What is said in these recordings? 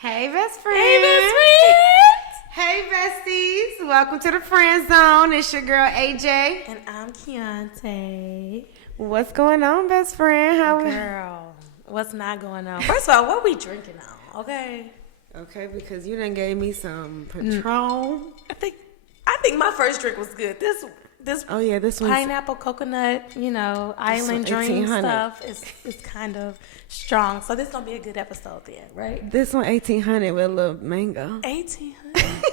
Hey, best friend. Hey, best friend. Hey, besties. Welcome to the friend zone. It's your girl, AJ. And I'm Qui and Aj. What's going on, best friend? Girl, what's not going on? First of all, what we drinking on, okay? Okay, because you done gave me some Patron. I think my first drink was good. This Oh, yeah, this one's... pineapple coconut, island dream stuff is kind of strong. So this is going to be a good episode then, right? This one, 1800 with a little mango. 1800.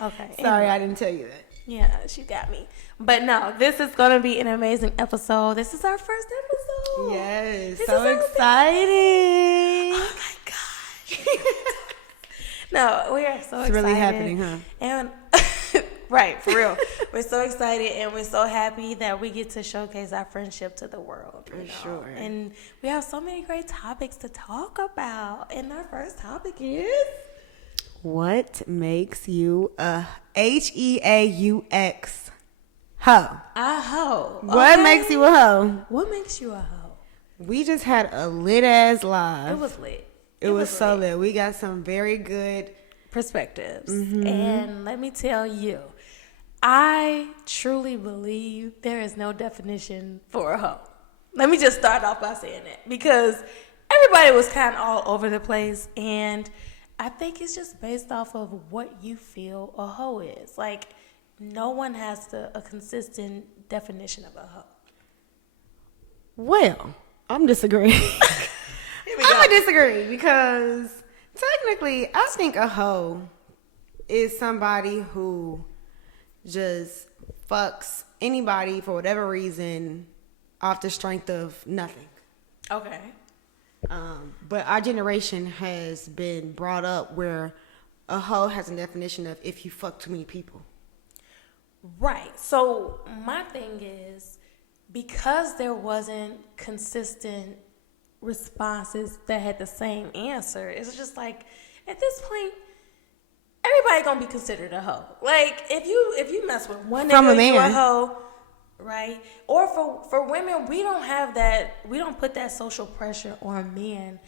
Okay. Sorry, I didn't tell you that. Yeah, she got me. But no, this is going to be an amazing episode. This is our first episode. Yes, This so is exciting. Oh my gosh. No, we are so excited. It's really happening, huh? And right, for real. We're so excited and we're so happy that we get to showcase our friendship to the world. For sure. And we have so many great topics to talk about. And our first topic is... What makes you a Heaux? Hoe. A hoe. What okay? makes you a hoe? What makes you a hoe? We just had a lit ass live. It was lit. It was so lit. We got some very good perspectives. And let me tell you, I truly believe there is no definition for a hoe. Let me just start off by saying that because everybody was kind of all over the place, and I think it's just based off of what you feel a hoe is. Like, no one has a consistent definition of a hoe. Well, I'm disagreeing. I'm going to disagree because technically I think a hoe is somebody who just fucks anybody for whatever reason off the strength of nothing. Okay. But our generation has been brought up where a hoe has a definition of if you fuck too many people. Right. So my thing is, because there wasn't consistent responses that had the same answer, it's just like, at this point, everybody gonna be considered a hoe. Like, if you mess with one nigga, you a hoe, right? Or for women, we don't put that social pressure on men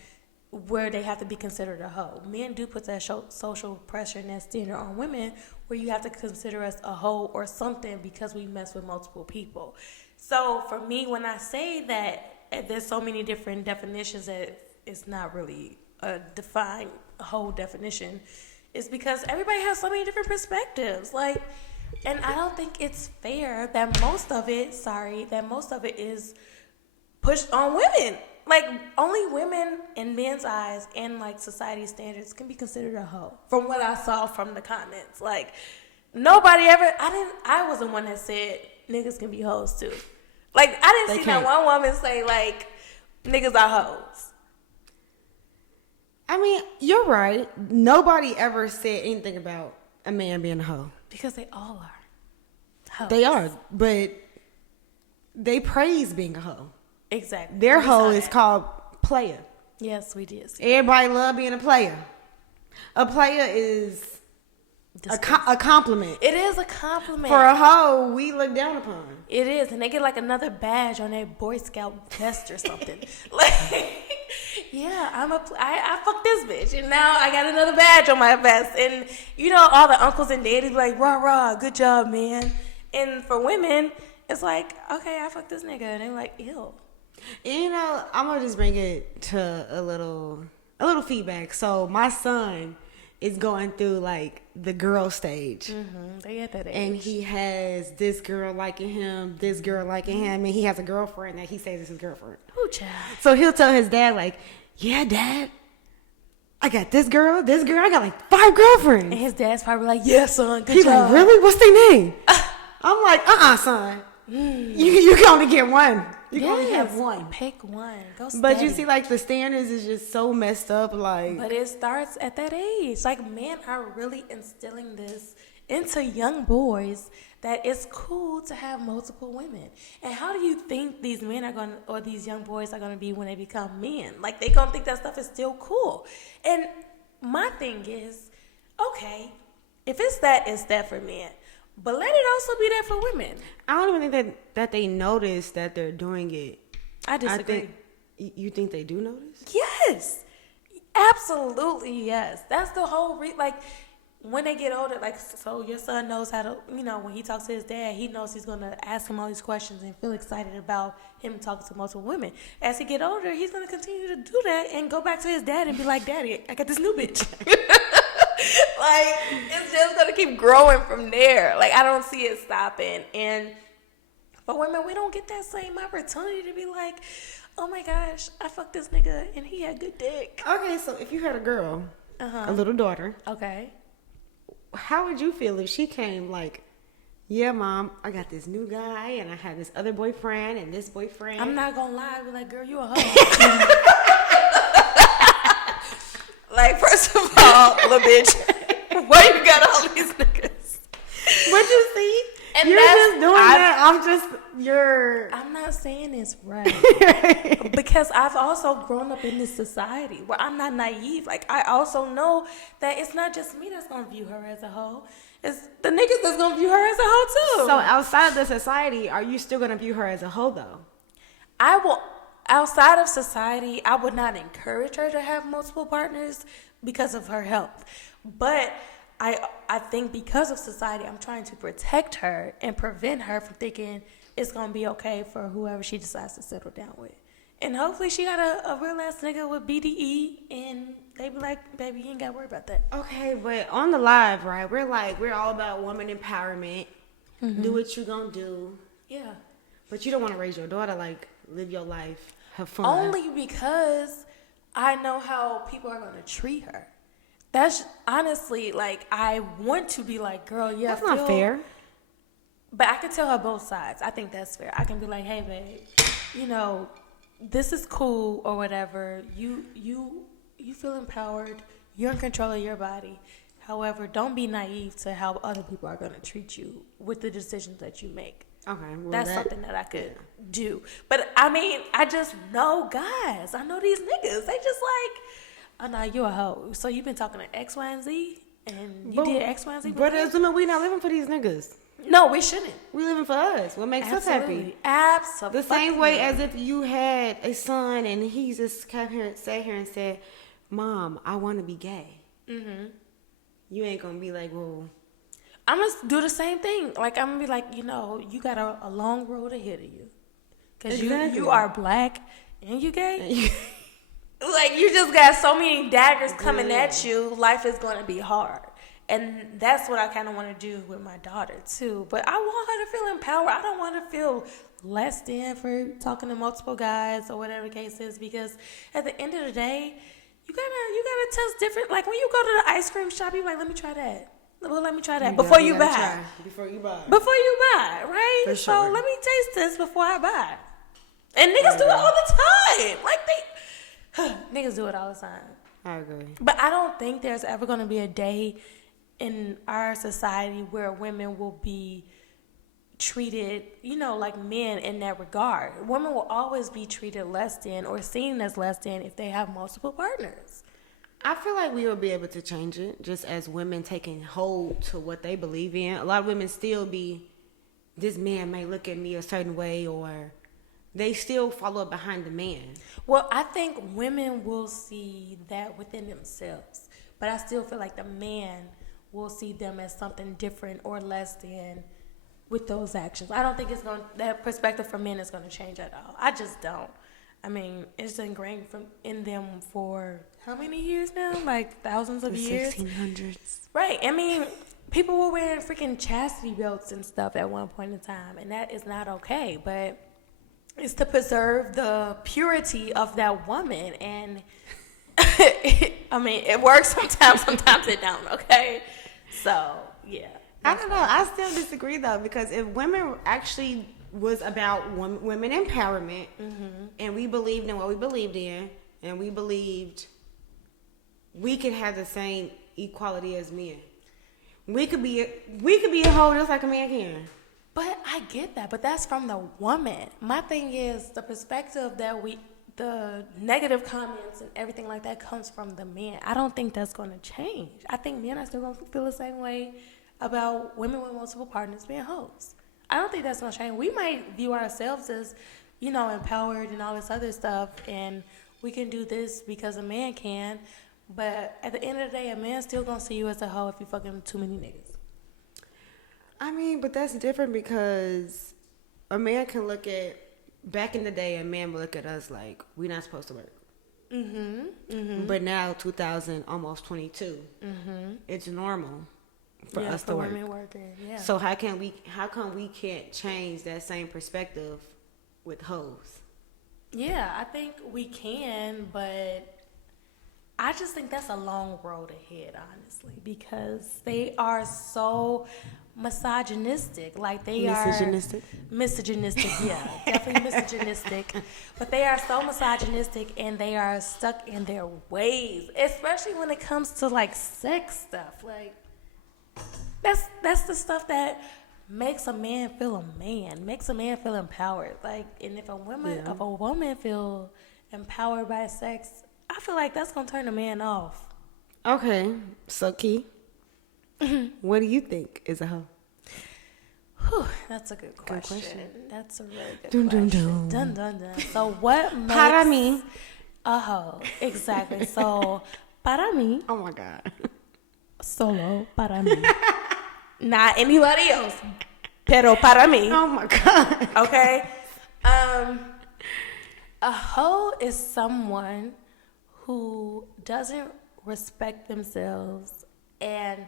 where they have to be considered a hoe. Men do put that social pressure and that standard on women where you have to consider us a hoe or something because we mess with multiple people. So for me, when I say that there's so many different definitions that it's not really a defined whole definition, it's because everybody has so many different perspectives. Like, and I don't think it's fair that most of it is pushed on women. Like, only women in men's eyes and like society standards can be considered a hoe. From what I saw from the comments, like nobody ever. I was the one that said niggas can be hoes too. Like, I didn't see that one woman say like niggas are hoes. I mean, you're right. Nobody ever said anything about a man being a hoe. Because they all are hoes. They are, but they praise being a hoe. Exactly. Their hoe is called player. Yes, we did. Everybody love being a player. A player is a compliment. It is a compliment. For a hoe, we look down upon. It is, and they get like another badge on their Boy Scout vest or something. Like, yeah, I fucked this bitch, and now I got another badge on my vest. And all the uncles and daddies be like, rah rah, good job, man. And for women, it's like, okay, I fucked this nigga, and they're like, ew. I'm gonna just bring it to a little feedback. So my son is going through like the girl stage. Mm-hmm. They at that age. And he has this girl liking him, this girl liking him, and he has a girlfriend that he says is his girlfriend. Ooh, child. So he'll tell his dad like, yeah, Dad, I got this girl, I got like 5 girlfriends. And his dad's probably like, yeah, son, good He's job. like, really? What's their name? I'm like, son. You can only get one. You can only have one. Pick one. Go steady. But you see, like, the standards is just so messed up. Like, but it starts at that age. Like, men are really instilling this into young boys that it's cool to have multiple women. And how do you think these men are going to, or these young boys are going to be when they become men? Like, they going to think that stuff is still cool. And my thing is, okay, if it's that for men. But let it also be that for women. I don't even think that they notice that they're doing it. I disagree. You think they do notice? Yes. Absolutely, yes. That's the whole like when they get older, like, so your son knows how to, when he talks to his dad, he knows he's going to ask him all these questions and feel excited about him talking to multiple women. As he get older, he's going to continue to do that and go back to his dad and be like, Daddy, I got this new bitch. Like, it's just going to keep growing from there. Like, I don't see it stopping. And for women, we don't get that same opportunity to be like, oh my gosh, I fucked this nigga and he had good dick. Okay, so if you had a girl, a little daughter. Okay. How would you feel if she came like, yeah, Mom, I got this new guy and I have this other boyfriend and this boyfriend? I'm not gonna lie, I'd be like, girl, you a hoe. Like, first of all, little bitch, why you got all these niggas? What you see? And you're just doing that. I'm not saying it's right. Because I've also grown up in this society where I'm not naive. Like, I also know that it's not just me that's going to view her as a hoe. It's the niggas that's going to view her as a hoe, too. So, outside of the society, are you still going to view her as a hoe, though? Outside of society, I would not encourage her to have multiple partners because of her health. But I think because of society, I'm trying to protect her and prevent her from thinking it's going to be okay for whoever she decides to settle down with. And hopefully she got a real ass nigga with BDE and they be like, baby, you ain't got to worry about that. Okay, but on the live, right, we're all about woman empowerment. Mm-hmm. Do what you going to do. Yeah. But you don't want to raise your daughter, like, live your life, have fun. Only because I know how people are going to treat her. That's honestly, like, I want to be like, girl, yeah. That's not fair. But I can tell her both sides. I think that's fair. I can be like, hey, babe, this is cool or whatever. You feel empowered. You're in control of your body. However, don't be naive to how other people are going to treat you with the decisions that you make. Okay. Well, that's something that I could do. But, I mean, I just know guys. I know these niggas. They just like, oh, no, you a hoe. So you've been talking to X, Y, and Z, and you did X, Y, and Z? But as women, we not living for these niggas. No, we shouldn't. We living for us. What makes us happy? Absolutely. The same way as if you had a son and he just sat here and said, Mom, I want to be gay. Mm-hmm. You ain't going to be like, well. I'm going to do the same thing. Like, I'm going to be like, you got a long road ahead of you. Because you are black and you gay. Like, you just got so many daggers coming at you. Life is going to be hard. And that's what I kind of want to do with my daughter, too. But I want her to feel empowered. I don't want to feel less than for talking to multiple guys or whatever the case is. Because at the end of the day, you gotta test different. Like, when you go to the ice cream shop, you're like, let me try that. Well, let me try that before you buy. Before you buy, right? For sure. So let me taste this before I buy. And niggas do it all the time. Like, niggas do it all the time. I agree. But I don't think there's ever going to be a day in our society where women will be treated, like men in that regard. Women will always be treated less than or seen as less than if they have multiple partners. I feel like we will be able to change it just as women taking hold to what they believe in. A lot of women still be, this man may look at me a certain way, or they still follow behind the man. Well, I think women will see that within themselves, but I still feel like the man will see them as something different or less than with those actions. I don't think that perspective for men is going to change at all. I just don't. I mean, it's ingrained in them for how many years now? Like thousands of years? 1600s. Right. I mean, people were wearing freaking chastity belts and stuff at one point in time, and that is not okay. But it's to preserve the purity of that woman, and I mean, it works sometimes it don't, okay? So, yeah. I don't know. I still disagree, though, because if women actually was about women empowerment, mm-hmm. and we believed in what we believed in, and we believed we could have the same equality as men. We could be a hoe just like a man can. But I get that, but that's from the woman. My thing is the perspective that the negative comments and everything like that comes from the man. I don't think that's going to change. I think men are still going to feel the same way about women with multiple partners being hoes. I don't think that's going to change. We might view ourselves as, empowered and all this other stuff, and we can do this because a man can. But at the end of the day, a man still gonna see you as a hoe if you fucking too many niggas. I mean, but that's different because a man can look at, back in the day, a man would look at us like, we're not supposed to work. But now, 2000, almost 22, it's normal for us to work. Women working, yeah. So how come we can't change that same perspective with hoes? Yeah, I think we can, but I just think that's a long road ahead, honestly, because they are so misogynistic. Like they misogynistic, yeah, definitely misogynistic. But they are so misogynistic, and they are stuck in their ways, especially when it comes to like sex stuff. Like that's the stuff that makes a man feel a man, makes a man feel empowered. Like, and if a woman feel empowered by sex, I feel like that's gonna turn a man off. Okay, so Key, what do you think is a hoe? Whew, that's a good question. That's a really good question. Dun, dun, dun. So what makes para mí a hoe? Exactly. So para mí. Oh my God. Solo para mí. Not anybody else. Pero para mí. Oh my God. Okay. A hoe is someone who doesn't respect themselves and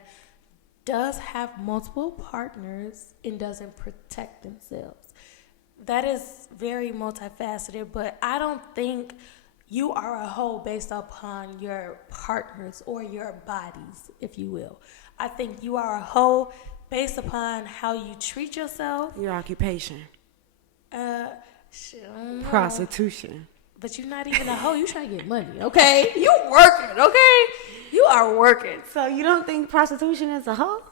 does have multiple partners and doesn't protect themselves. That is very multifaceted, but I don't think you are a hoe based upon your partners or your bodies, if you will. I think you are a hoe based upon how you treat yourself. Your occupation. Prostitution. But you're not even a hoe. You trying to get money, okay? You working, okay? You are working. So you don't think prostitution is a hoe?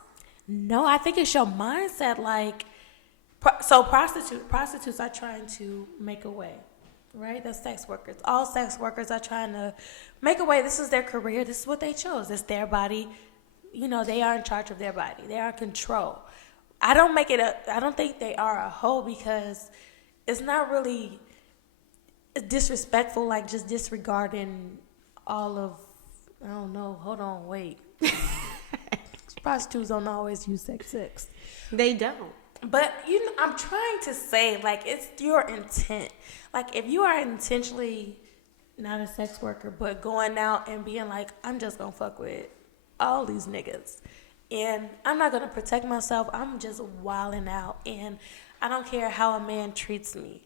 No, I think it's your mindset. Like, so prostitutes are trying to make a way, right? That's sex workers. All sex workers are trying to make a way. This is their career. This is what they chose. It's their body. You know, they are in charge of their body. They are in control. I don't think they are a hoe because it's not really disrespectful, like just disregarding all of, I don't know, hold on, wait. Prostitutes don't always use sex. They don't. But, you know, I'm trying to say, like, it's your intent. Like, if you are intentionally not a sex worker, but going out and being like, I'm just going to fuck with all these niggas. And I'm not going to protect myself. I'm just wilding out. And I don't care how a man treats me.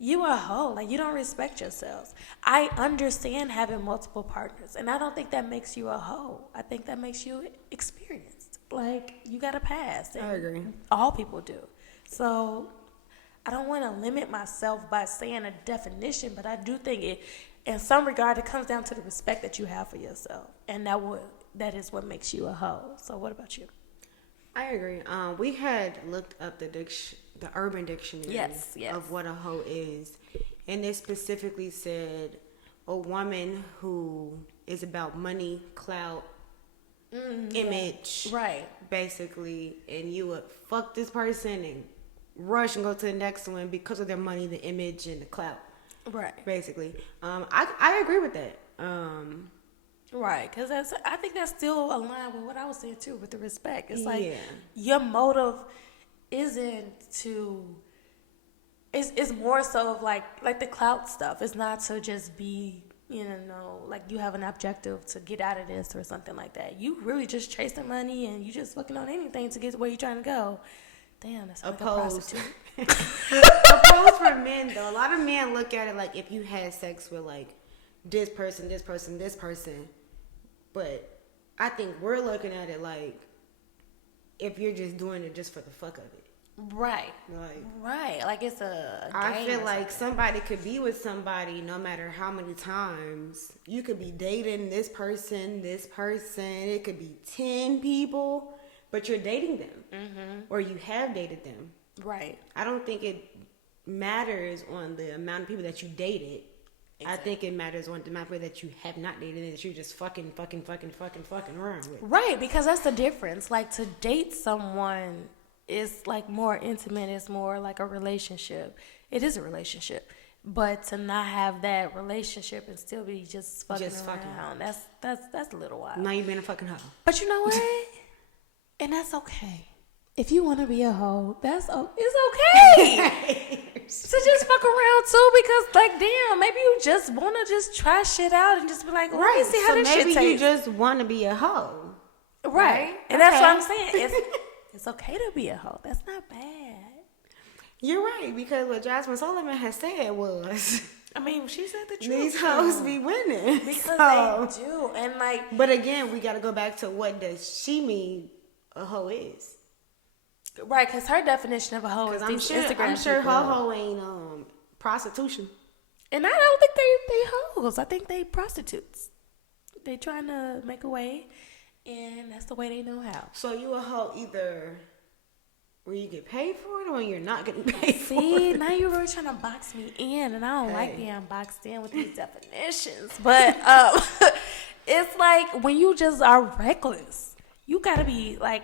You a hoe. Like, you don't respect yourselves. I understand having multiple partners. And I don't think that makes you a hoe. I think that makes you experienced. Like, you got a past. I agree. All people do. So I don't want to limit myself by saying a definition, but I do think it, in some regard, it comes down to the respect that you have for yourself. And that is what makes you a hoe. So what about you? I agree. We had looked up the Urban Dictionary of what a hoe is, and it specifically said a woman who is about money, clout, image, right? Basically, and you would fuck this person and rush and go to the next one because of their money, the image, and the clout, right? Basically, I agree with that. Right, because I think that's still aligned with what I was saying too, with the respect. It's like your motive isn't to. It's more so of like the clout stuff. It's not to just be, you know, like you have an objective to get out of this or something like that. You really just chasing money and you just fucking on anything to get to where you're trying to go. Damn, that's like a prostitute. Opposed for men though, a lot of men look at it like if you had sex with like this person, this person, this person. But I think we're looking at it like if you're just doing it just for the fuck of it. Right. Like it's a game. I feel like somebody could be with somebody no matter how many times. You could be dating this person. It could be 10 people, but you're dating them. Or you have dated them. Right. I don't think it matters on the amount of people that you dated. Exactly. I think it matters on the amount of people that you have not dated and that you're just fucking around with. Right, because that's the difference. Like, to date someone is like more intimate. It's more like a relationship. It is a relationship. But to not have that relationship and still be just fucking around, that's a little wild. Now you being a fucking hoe. But you know what? And that's okay. If you want to be a hoe, it's okay. So just fuck around too, because like, damn, maybe you just want to just try shit out and just be like, let me see how this shit tastes. Maybe you just want to be a hoe. Right. And that's what I'm saying. It's okay to be a hoe. That's not bad. You're right, because what Jasmine Sullivan has said was, I mean, she said the truth. These hoes be winning. Because they do. And like, but again, we got to go back to what does she mean a hoe is. Right, because her definition of a hoe is Instagram. I'm sure her hoe ain't prostitution. And I don't think they hoes. I think they prostitutes. They trying to make a way, and that's the way they know how. So you a hoe either where you get paid for it or when you're not getting paid for it. See, now you're really trying to box me in, and I don't like being boxed in with these definitions. But it's like when you just are reckless, you got to be like,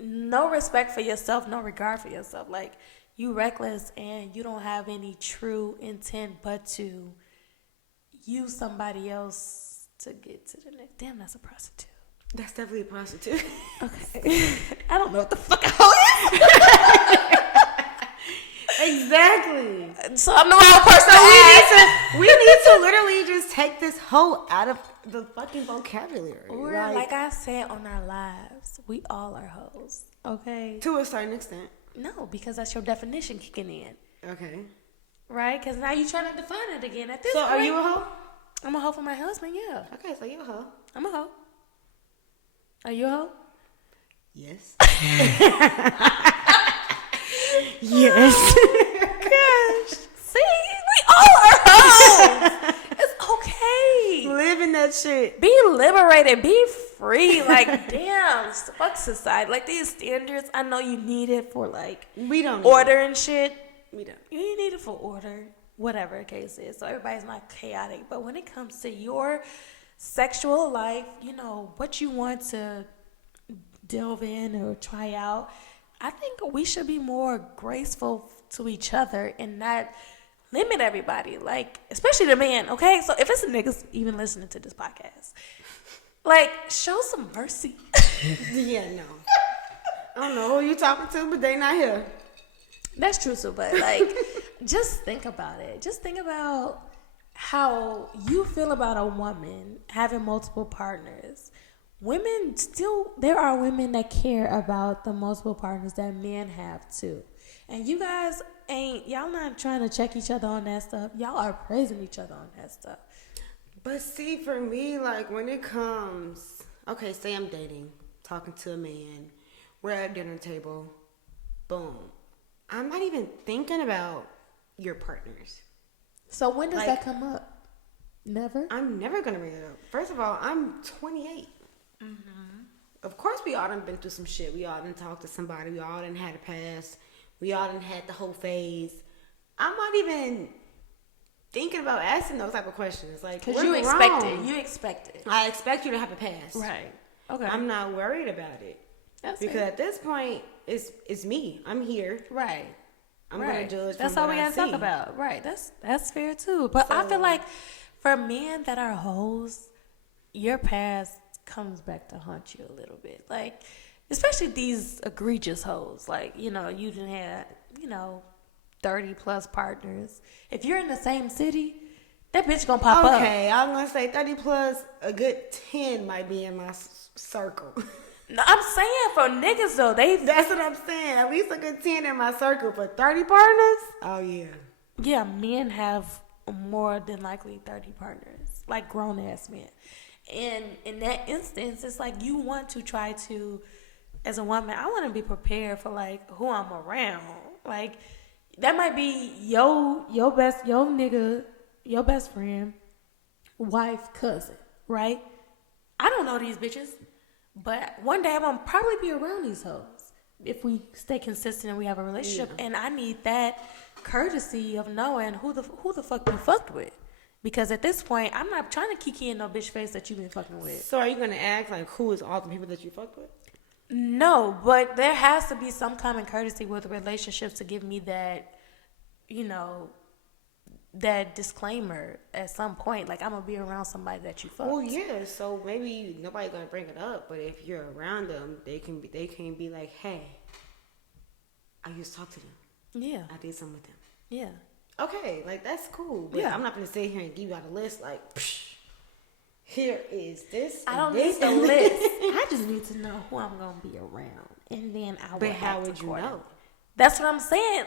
no respect for yourself, no regard for yourself. Like, you reckless and you don't have any true intent but to use somebody else to get to the next. Damn, that's a prostitute. That's definitely a prostitute. Okay. I don't know what the fuck a hoe is. Exactly. So I'm the wrong person. We need to literally just take this hoe out of the fucking vocabulary. Or like I said on our lives, we all are hoes. Okay. To a certain extent. No, because that's your definition kicking in. Okay. Right? Because now you're trying to define it again. At this point, are you a hoe? I'm a hoe for my husband, yeah. Okay, so you a hoe. I'm a hoe. Are you a hoe? Yes. Yes. Gosh. See? We all are hoes. It's okay. Live in that shit. Be liberated. Be free. Like, damn. Fuck society. Like, these standards, I know you need it for, like, we don't order and shit. We don't. You need it for order, whatever the case is. So everybody's not chaotic. But when it comes to your sexual life, you know, what you want to delve in or try out, I think we should be more graceful to each other and not limit everybody, like, especially the man, okay? So if it's a niggas even listening to this podcast, like, show some mercy. Yeah, no. I don't know who you talking to, but they not here. That's true too, but like, just think about it. Just think about how you feel about a woman having multiple partners. Women still, there are women that care about the multiple partners that men have too. And you guys y'all not trying to check each other on that stuff. Y'all are praising each other on that stuff. But see, for me, like, when it comes, okay, say I'm dating, talking to a man, we're at a dinner table, boom. I'm not even thinking about your partners. So when does that come up? Never? I'm never going to bring it up. First of all, I'm 28. Mm-hmm. Of course, we all done been through some shit. We all done talked to somebody. We all done had a past. We all done had the whole phase. I'm not even thinking about asking those type of questions. Like, because you expect it. You expect it. I expect you to have a past. Right. Okay. I'm not worried about it. That's because at this point, it's me. I'm here. Right. I'm gonna judge. That's all we gotta talk about. Right. That's fair too. But I feel like for men that are hoes, your past comes back to haunt you a little bit. Like, especially these egregious hoes. Like, you know, you done had, 30 plus partners. If you're in the same city, that bitch gonna pop up. Okay, I'm gonna say 30 plus, a good 10 might be in my circle. No, I'm saying for niggas though, that's what I'm saying. At least a good 10 in my circle. For 30 partners? Oh yeah. Yeah, men have more than likely 30 partners. Like grown ass men. And in that instance, it's like you want to try to, as a woman, I want to be prepared for like who I'm around. Like that might be your best friend, wife, cousin, right? I don't know these bitches, but one day I'm gonna probably be around these hoes if we stay consistent and we have a relationship. Yeah. And I need that courtesy of knowing who the fuck you fucked with. Because at this point, I'm not trying to kiki in no bitch face that you've been fucking with. So are you going to ask, like, who is all the people that you fucked with? No, but there has to be some common courtesy with relationships to give me that, that disclaimer at some point. Like, I'm gonna be around somebody that you fucked. Well, yeah. So maybe nobody gonna bring it up, but if you're around them, they can be like, hey, I used to talk to them. Yeah, I did something with them. Yeah. Okay, like that's cool. But I'm not gonna sit here and give you out a list like, here is this. I don't need the list. I just need to know who I'm gonna be around, and then I. But how would you know? That's what I'm saying.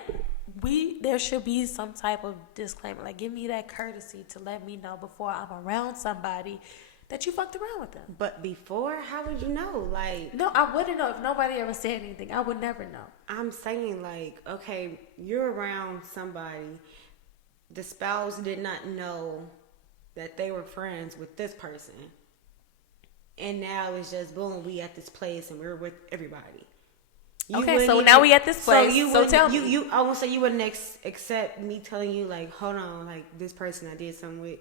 There should be some type of disclaimer. Like, give me that courtesy to let me know before I'm around somebody that you fucked around with them. But before, how would you know? Like, no, I wouldn't know if nobody ever said anything. I would never know. I'm saying, like, okay, you're around somebody. The spouse did not know that they were friends with this person. And now it's just, boom, we at this place and we're with everybody. Now we at this place. So tell me. I won't say you wouldn't accept me telling you, like, hold on, like, this person I did something with.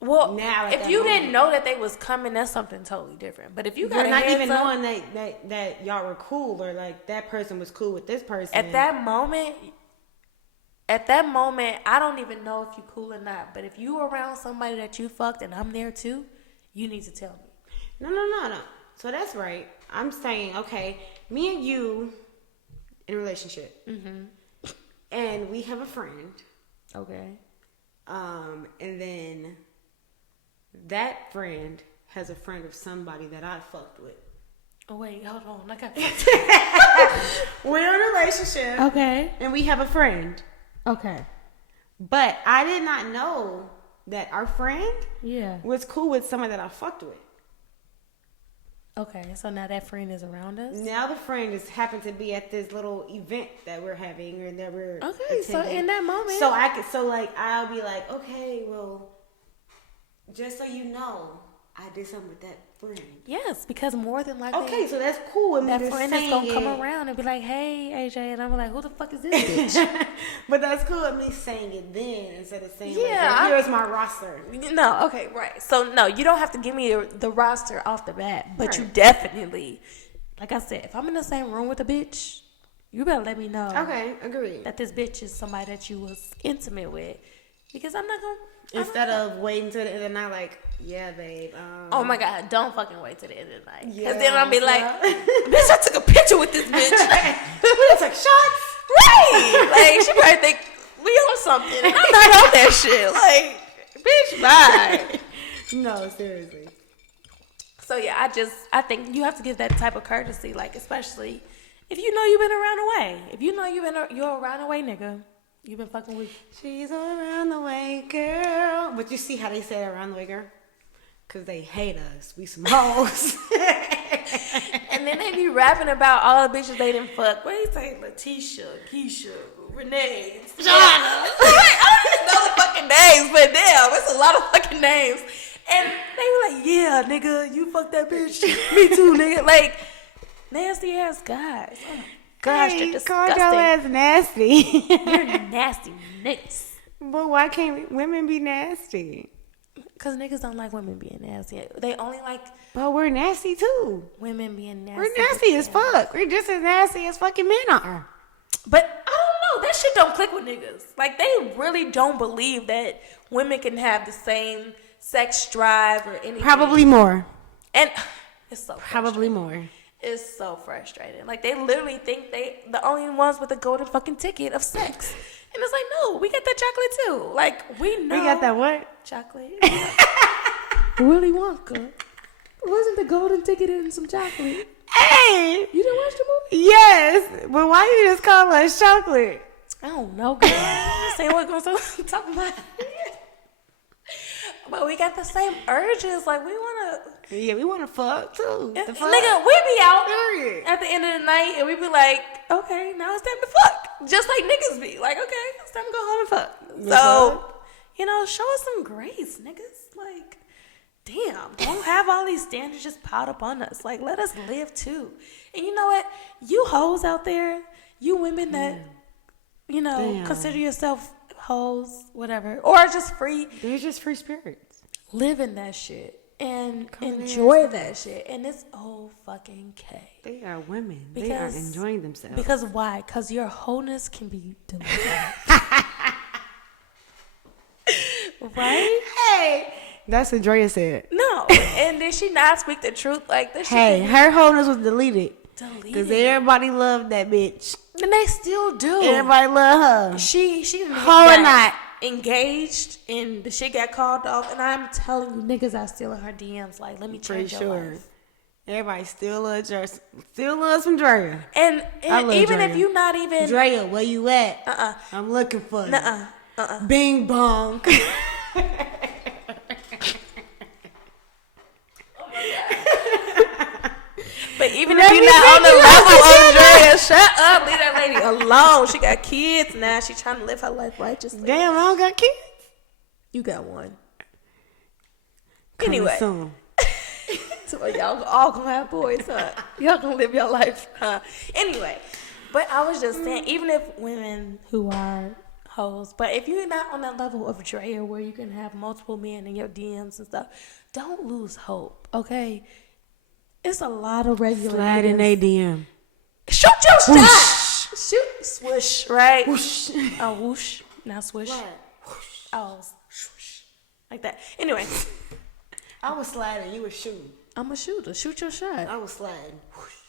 Well, now if you didn't know that they was coming, that's something totally different. But if you got not even knowing that y'all were cool, or like that person was cool with this person. At that moment, I don't even know if you cool or not. But if you around somebody that you fucked and I'm there too, you need to tell me. No. So that's right. I'm saying, okay, me and you in a relationship, and we have a friend. Okay. And then that friend has a friend of somebody that I fucked with. Oh wait, hold on. I got. We're in a relationship. Okay. And we have a friend. Okay. But I did not know that our friend was cool with someone that I fucked with. Okay, so now that friend is around us? Now the friend is happened to be at this little event that we're having or that we're attending. So in that moment. I'll be like, okay, well, just so you know, I did something with that friend. Yes, because more than likely. Okay, so that's cool. That friend is gonna come around and be like, "Hey, AJ," and I'm like, "Who the fuck is this bitch?" But that's cool with me saying it then instead of saying, here's my roster. No, okay, right. So no, you don't have to give me the roster off the bat, but you definitely, like I said, if I'm in the same room with a bitch, you better let me know. Okay, agree. That this bitch is somebody that you was intimate with, because I'm not gonna. Instead of waiting till the end of the night, like, yeah, babe. Oh my God, don't fucking wait till the end of the night. Because then I'll be like, bitch, I took a picture with this bitch. We took shots. Right. Like, she probably think we on something. And I'm not on that shit. Like, bitch, bye. No, seriously. So yeah, I think you have to give that type of courtesy, like, especially if you know you've been around the way. If you know you're around the way, nigga. You've been fucking with. She's around the way, girl. But you see how they say around the way, girl? Because they hate us. We some hoes. And then they be rapping about all the bitches they didn't fuck. What do you say? Letitia, Keisha, Renee, Shauna. I don't know the fucking names, but damn, it's a lot of fucking names. And they were like, yeah, nigga, you fucked that bitch. Me too, nigga. Like, nasty ass guys. Oh my gosh, they're disgusting. Call your ass nasty. You're nasty niggas. But why can't women be nasty? Because niggas don't like women being nasty. They only like... But we're nasty too. Women being nasty. We're nasty as fuck. We're just as nasty as fucking men are. But I don't know. That shit don't click with niggas. Like, they really don't believe that women can have the same sex drive or anything. Probably more. And it's so probably more. It's so frustrating. Like, they literally think they the only ones with the golden fucking ticket of sex. And it's like, no, we got that chocolate too. Like, we know. We got that what? Chocolate. Willy Wonka. Wasn't the golden ticket in some chocolate? Hey! You didn't watch the movie? Yes. But why you just call us chocolate? I don't know, girl. Say what goes on top of my head. But we got the same urges. Like, we want to... Yeah, we want to fuck, too. Nigga, we be out at the end of the night, and we be like, okay, now it's time to fuck. Just like niggas be. Like, okay, it's time to go home and fuck. So, you know, show us some grace, niggas. Like, damn, don't have all these standards just piled up on us. Like, let us live, too. And you know what? You hoes out there, you women that, you know, consider yourself hoes, whatever, or just free. They're just free spirits. Live in that shit and enjoy that shit. And it's fucking-K. They are women. They are enjoying themselves. Because why? Because your wholeness can be delivered. Right? Hey, that's what Drea said. No, and did she not speak the truth? Like this. Hey, her wholeness was deleted. Because Deleted. everybody loved that bitch. And they still do. Everybody love her. She Hoe or not. engaged, and the shit got called off. And I'm telling you, niggas are still in her DMs. Like, let me change your life. Everybody still loves Drea. Still loves some Drea. And even Drea. if you not even Drea, where you at? I'm looking for you. Bing bong. But even if you're not on the level of Drea, shut up. Leave that lady alone. She got kids now. She trying to live her life righteously. Damn, I don't got kids. You got one. Coming Anyway. soon. So y'all all gonna have boys, huh? Y'all gonna live your life, huh? Anyway, but I was just saying, even if women who are hoes, but if you're not on that level of Drea where you can have multiple men in your DMs and stuff, don't lose hope, okay? It's a lot of regular Slide in niggas. ADM. Shoot your shot. Whoosh. Shoot, swoosh, right? Whoosh. Oh, whoosh. Now swoosh. What? Oh, swoosh. Like that. Anyway, I was sliding. You were shooting. I'm a shooter. Shoot your shot. I was sliding.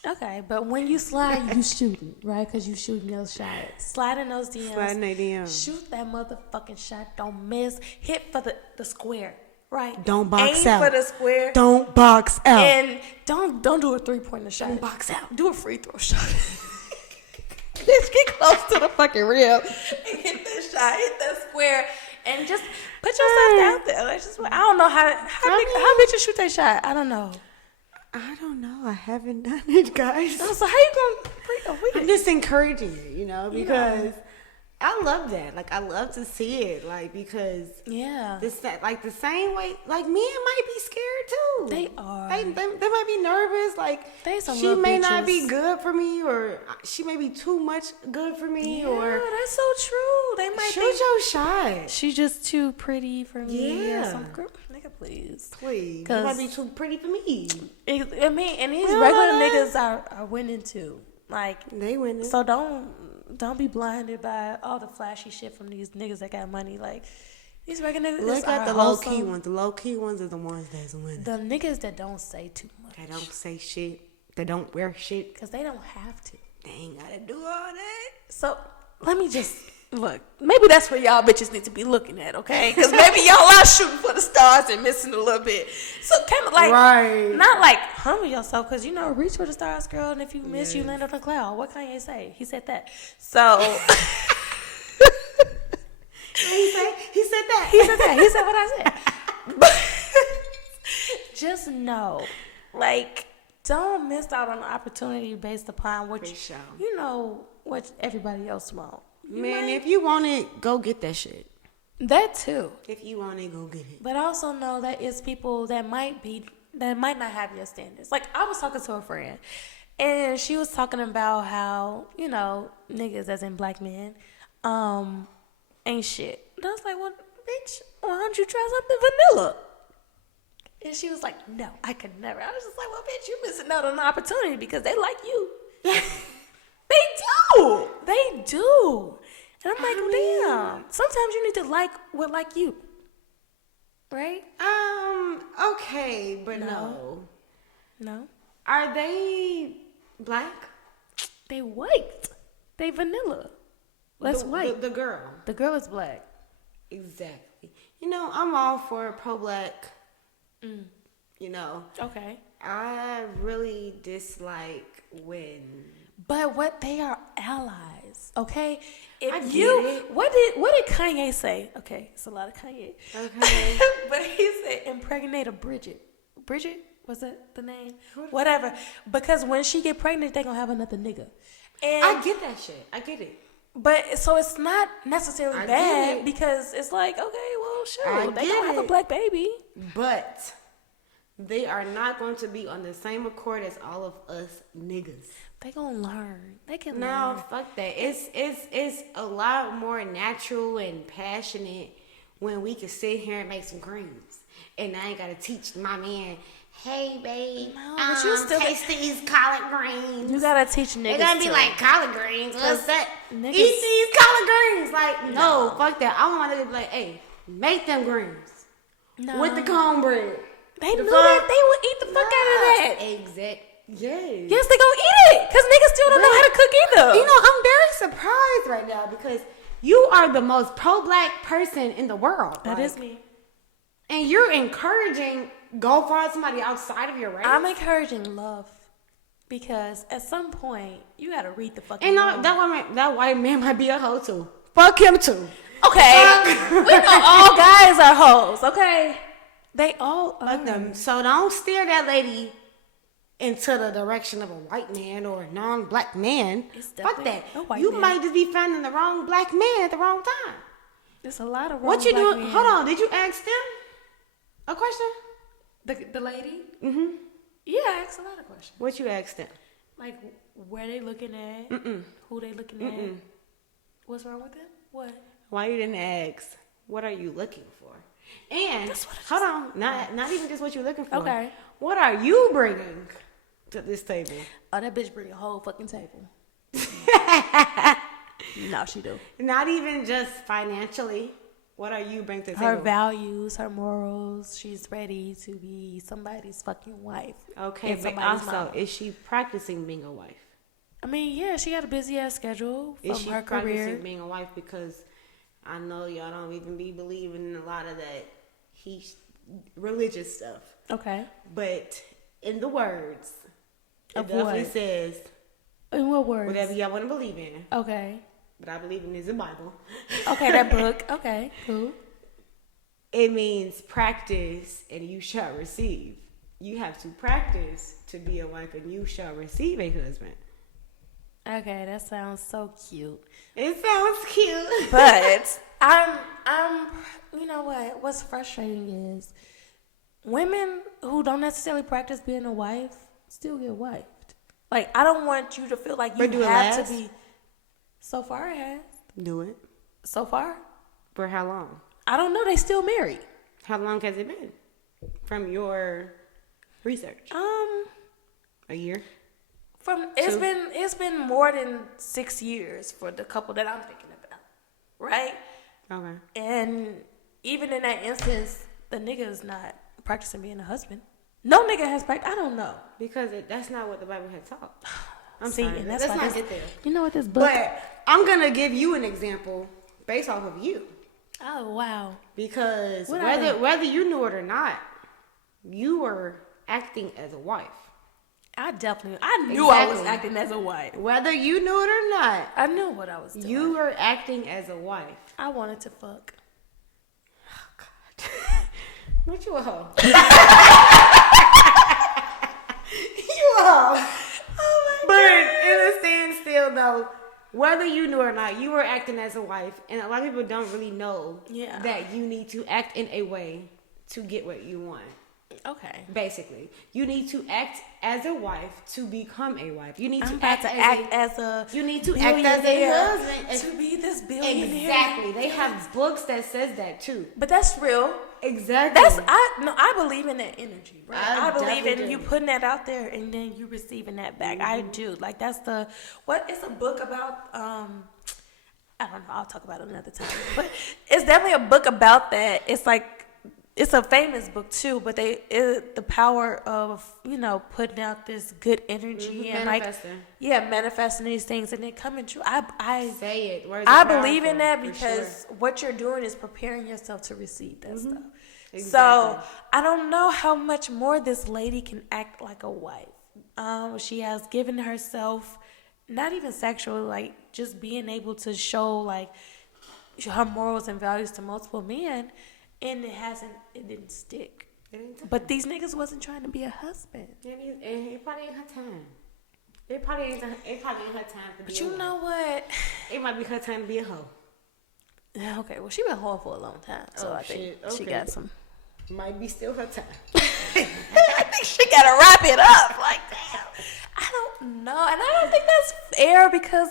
Okay, but when you slide, you shooting, right? Because you shooting your shot. Slide in those DMs. Slide in ADM. Shoot that motherfucking shot. Don't miss. Hit for the square, right? Don't box Aim out. for the square. Don't box out. And don't do a 3-pointer shot. Don't box out. Do a free throw shot. Bitch, get close to the fucking rim and hit that shot. Hit that square. And just put yourself out there. Like, just, I don't know how bitches shoot that shot. I don't know. I don't know. I haven't done it, guys. So how you gonna? I'm just encouraging you, because I love that. Like, I love to see it. Like, because this, like, the same way, like, men might be scared too. They are. They might be nervous. Like, she may not be good for me, or she may be too much good for me. Yeah, or that's so true. They might shoot think your shot. she's just too pretty for me. Yeah. Or some girl, nigga, please. Please, you might be too pretty for me. I mean, and these regular niggas are winning too. Like, they winning. So don't be blinded by all the flashy shit from these niggas that got money. Like, these regular niggas. Look at the low key ones. The low key ones are the ones that's winning. The niggas that don't say too much. They don't say shit. They don't wear shit. Because they don't have to. They ain't gotta do all that. So let me just look. Maybe that's what y'all bitches need to be looking at, okay? Because maybe y'all are shooting for the stars and missing a little bit. So kind of like, not like humble yourself, because reach for the stars, girl. And if you miss, you land on a cloud. What Kanye say? He said that. So he said that. He said that. He said what I said. But just know, like, don't miss out on the opportunity based upon what what everybody else want. Man, if you want it, go get that shit. That too. If you want it, go get it. But also know that it's people that might not have your standards. Like, I was talking to a friend, and she was talking about how, niggas, as in black men, ain't shit. And I was like, well, bitch, why don't you try something vanilla? And she was like, no, I could never. I was just like, well, bitch, you missing out on an opportunity because they like you. They do. And I'm like, damn. Sometimes you need to like what like you. Right? Okay, but no. No? Are they black? They white. They vanilla. That's white. The girl. The girl is black. Exactly. I'm all for pro-black. Okay. I really dislike when... But what, they are allies, okay? I get it. What did Kanye say? Okay, it's a lot of Kanye. Okay. But he said impregnate a Bridget. Bridget, was that the name? Whatever. Because when she get pregnant, they gonna have another nigga. And I get that shit. I get it. But so it's not necessarily bad, because it's like, okay, well, sure, they gonna have a black baby. But they are not going to be on the same accord as all of us niggas. They gonna learn. They can learn. No, fuck that. It's a lot more natural and passionate when we can sit here and make some greens, and I ain't gotta teach my man, hey babe, but you still taste these collard greens. You gotta teach niggas. They're gonna be like, collard greens, what's that? Eat these collard greens. Like, no, fuck that. I want to be like, hey, make them greens No. with the cornbread. They knew that they would eat the fuck out of that. Exact. Yes. Yes, they gonna eat it because niggas still don't know how to cook either. You know, I'm very surprised right now because you are the most pro-black person in the world. That is me. And you're encouraging go find somebody outside of your race. I'm encouraging love because at some point you gotta read the fucking. And that white man might be a hoe too. Fuck him too. Okay, we know all guys are hoes. Okay, they all are. Fuck them. So don't steer that lady into the direction of a white man or a non-black man. Fuck that. You might just be finding the wrong black man at the wrong time. There's a lot of wrong what you black doing? Men. Hold on. Did you ask them a question? The lady? Mm-hmm. Yeah, I asked a lot of questions. What you asked them? Like, where they looking at? Who they looking at? What's wrong with them? What? Why you didn't ask? What are you looking for? And hold on, not even just what you're looking for. Okay. What are you bringing to this table? Oh, that bitch bring a whole fucking table. No, she do. Not even just financially. What are you bringing to the Her table? values, her morals. She's ready to be somebody's fucking wife. Okay, but also, is she practicing being a wife? I mean, yeah, she got a busy ass schedule from is she her practicing career. being a wife? Because I know y'all don't even be believing in a lot of that religious stuff. Okay. But in the words, it Of definitely what? says In what words? whatever y'all want to believe in. Okay. But I believe in is the Bible. Okay, that book. Okay, cool. It means practice and you shall receive. You have to practice to be a wife and you shall receive a husband. Okay, that sounds so cute. It sounds cute. But I'm you know what? What's frustrating is women who don't necessarily practice being a wife still get wifed. Like, I don't want you to feel like you have to be. So far, it has. Do it. So far? For how long? I don't know. They still married. How long has it been? From your research? A year? It's been more than 6 years for the couple that I'm thinking about. Right? Okay. And even in that instance, the nigga is not practicing being a husband. No nigga has practiced. I don't know. Because that's not what the Bible had taught. I'm See, sorry. and that's Let's why not get there. You know what this book? But I'm going to give you an example based off of you. Oh, wow. Because whether you knew it or not, you were acting as a wife. I knew I was acting as a wife. Whether you knew it or not, I knew what I was doing. you were acting as a wife. I wanted to fuck. Oh, God. What you a hoe? You a hoe. Oh, my God. But in a standstill, though, whether you knew or not, you were acting as a wife. And a lot of people don't really know that you need to act in a way to get what you want. Okay. Basically, you need to act as a wife to become a wife. You need to act as a You need to act as a husband to be this billionaire. Exactly. They have books that says that too. But that's real. Exactly. I believe in that energy, bro. I believe in you putting that out there and then you receiving that back. I do. Like, that's it's a book about I don't know, I'll talk about it another time. But it's definitely a book about that. It's like, it's a famous book too, but the power of, putting out this good energy and manifesting these things and then coming true. I say it. I believe in that because what you're doing is preparing yourself to receive that stuff. Exactly. So I don't know how much more this lady can act like a wife. She has given herself, not even sexually, like just being able to show like her morals and values to multiple men. And it didn't stick. But these niggas wasn't trying to be a husband. And it probably ain't her time. It probably ain't her time to be But you know what? It might be her time to be a hoe. Okay, well, she been hoeing for a long time. So I think she got some. Might be still her time. I think she gotta wrap it up. Like, damn. I don't know. And I don't think that's fair because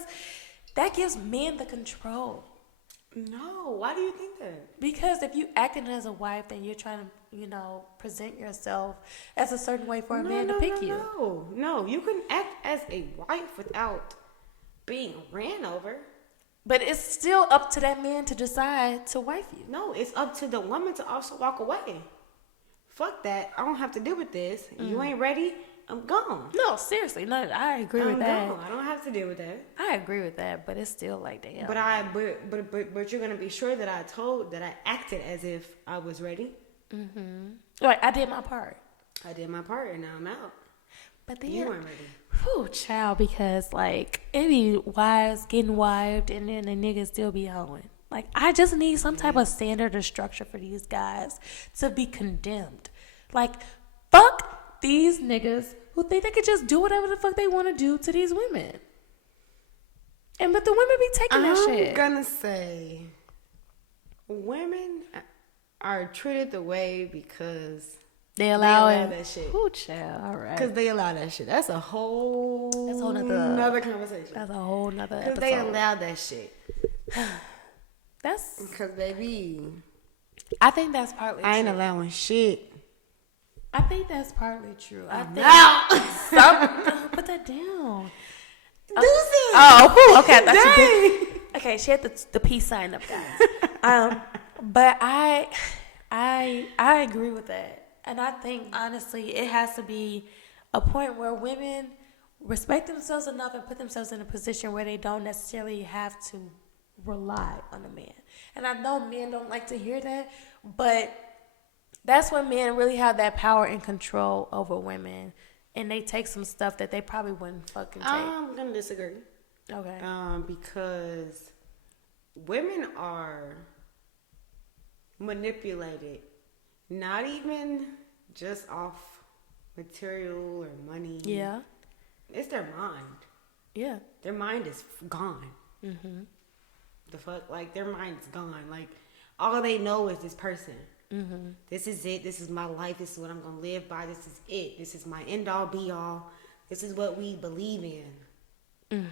that gives men the control. No, why do you think that? Because if you acting as a wife, then you're trying to, present yourself as a certain way for a man to pick you. No, you can act as a wife without being ran over. But it's still up to that man to decide to wife you. No, it's up to the woman to also walk away. Fuck that. I don't have to deal with this. You ain't ready, I'm gone. No, seriously. No, I agree with that. I don't have to deal with that. I agree with that, but it's still like, damn. But you're gonna be sure that I acted as if I was ready. Mm-hmm. Like, I did my part. I did my part, and now I'm out. But then, you weren't ready. Whew, child, because, like, it be wives getting wived, and then the niggas still be hoeing. Like, I just need some type of standard or structure for these guys to be condemned. Like, fuck these niggas who think they could just do whatever the fuck they want to do to these women. But the women be taking that shit. I'm gonna say, women are treated the way because they allow that shit. Ooh, child, all right. Because they allow that shit. That's a whole nother conversation. That's a whole nother episode. Because they allow that shit. That's because, baby, I think that's partly true. I ain't allowing shit. I think that's partly true. I think put that down. Deuces. Oh, okay. Okay, she had the peace sign up, guys. But I agree with that. And I think, honestly, it has to be a point where women respect themselves enough and put themselves in a position where they don't necessarily have to rely on a man. And I know men don't like to hear that, but that's when men really have that power and control over women. And they take some stuff that they probably wouldn't fucking take. I'm going to disagree. Okay. Because women are manipulated, not even just off material or money. Yeah. It's their mind. Yeah. Their mind is gone. Mm-hmm. The fuck? Like, their mind is gone. Like, all they know is this person. Mm-hmm. This is it. This is my life. This is what I'm going to live by. This is it. This is my end-all, be-all. This is what we believe in.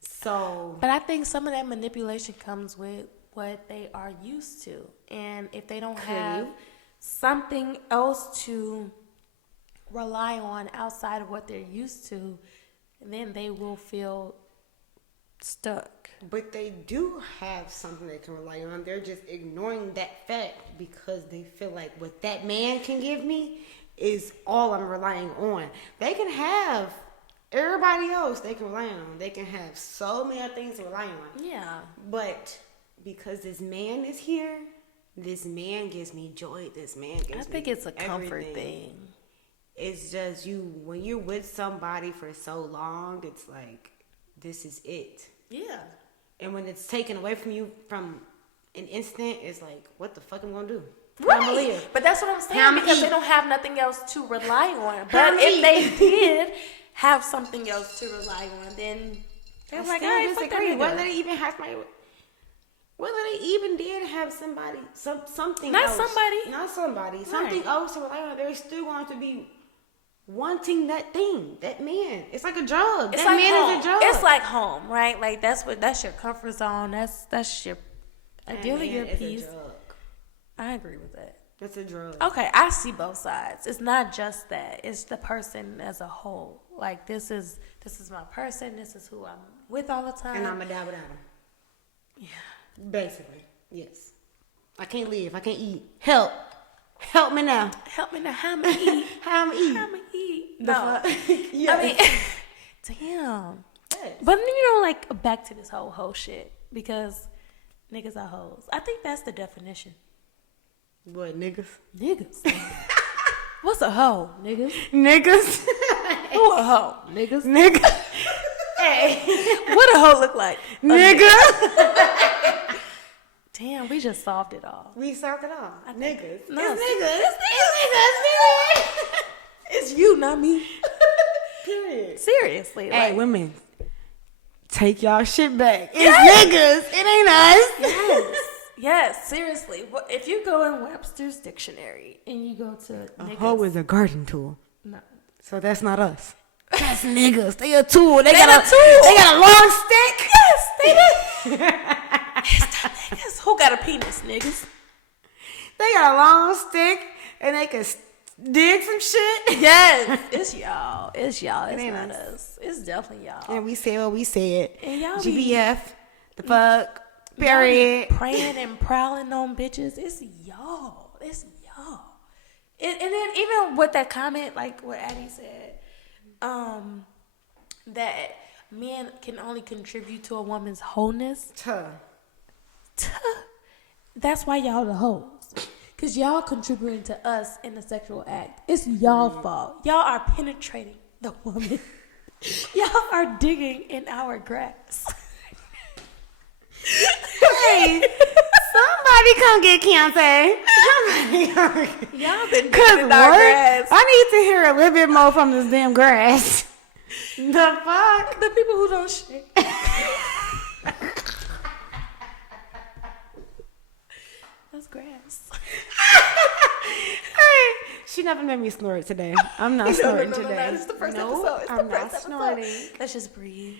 So. But I think some of that manipulation comes with what they are used to. And if they don't have something else to rely on outside of what they're used to, then they will feel stuck. But they do have something they can rely on. They're just ignoring that fact because they feel like what that man can give me is all I'm relying on. They can have everybody else they can rely on. They can have so many other things to rely on. Yeah. But because this man is here, this man gives me joy. This man gives me I think it's a comfort everything. thing. It's just when you're with somebody for so long, it's like, this is it. Yeah. And when it's taken away from you from an instant, it's like, what the fuck am I gonna do? Right. But that's what I'm saying, because they don't have nothing else to rely on. But if they did have something else to rely on, then they're like, I disagree. Whether they even have whether they even did have somebody, something else. Not somebody. Something else to rely on, they're still going to be wanting that thing, that man. It's like a drug. It's that like man home. is a drug. It's like home, right? Like that's your comfort zone. That's your ideally your peace. I agree with that. It's a drug. Okay, I see both sides. It's not just that. It's the person as a whole. Like this is my person. This is who I'm with all the time. And I'm gonna die without him. Yeah. Basically, yes. I can't live. I can't eat. Help me now. Help me now. How am I eat? How am I eat? No. Yes. I mean, damn. Yes. But like back to this whole hoe shit, because niggas are hoes. I think that's the definition. What, niggas? Niggas. What's a hoe, niggas? Niggas. Who a hoe? Niggas. Nigga. Hey. What a hoe look like? Nigga. Damn, we just solved it all. We solved it all. Niggas. No, it's niggas. It's you, not me. Period. Seriously. Hey, like, women, take y'all shit back. It's niggas. It ain't us. Yes. Yes, seriously. If you go in Webster's dictionary and you go to a niggas, hoe is a garden tool. No. So that's not us. That's niggas. They a tool. They got a tool. They got a long stick. Yes, they do. It's the niggas. Who got a penis, niggas? They got a long stick and they can dig some shit. Yes, it's y'all. It's y'all. It's ain't not us. us. It's definitely y'all. And we say what we said. And y'all GBF, the Fuck. Period. Praying and prowling on bitches. It's y'all. And then even with that comment, like what Addie said, that men can only contribute to a woman's wholeness. That's why y'all the hoes. Because y'all contributing to us in the sexual act. It's y'all fault. Y'all are penetrating the woman. Y'all are digging in our grass. Hey, somebody come get cancer. Y'all been digging in our grass. I need to hear a little bit more from this damn grass. The fuck? The people who don't shake. That's grass. Hey, she never made me snort today. I'm not snorting today. No, it's the first episode. It's I'm the first not episode. snorting. Let's just breathe.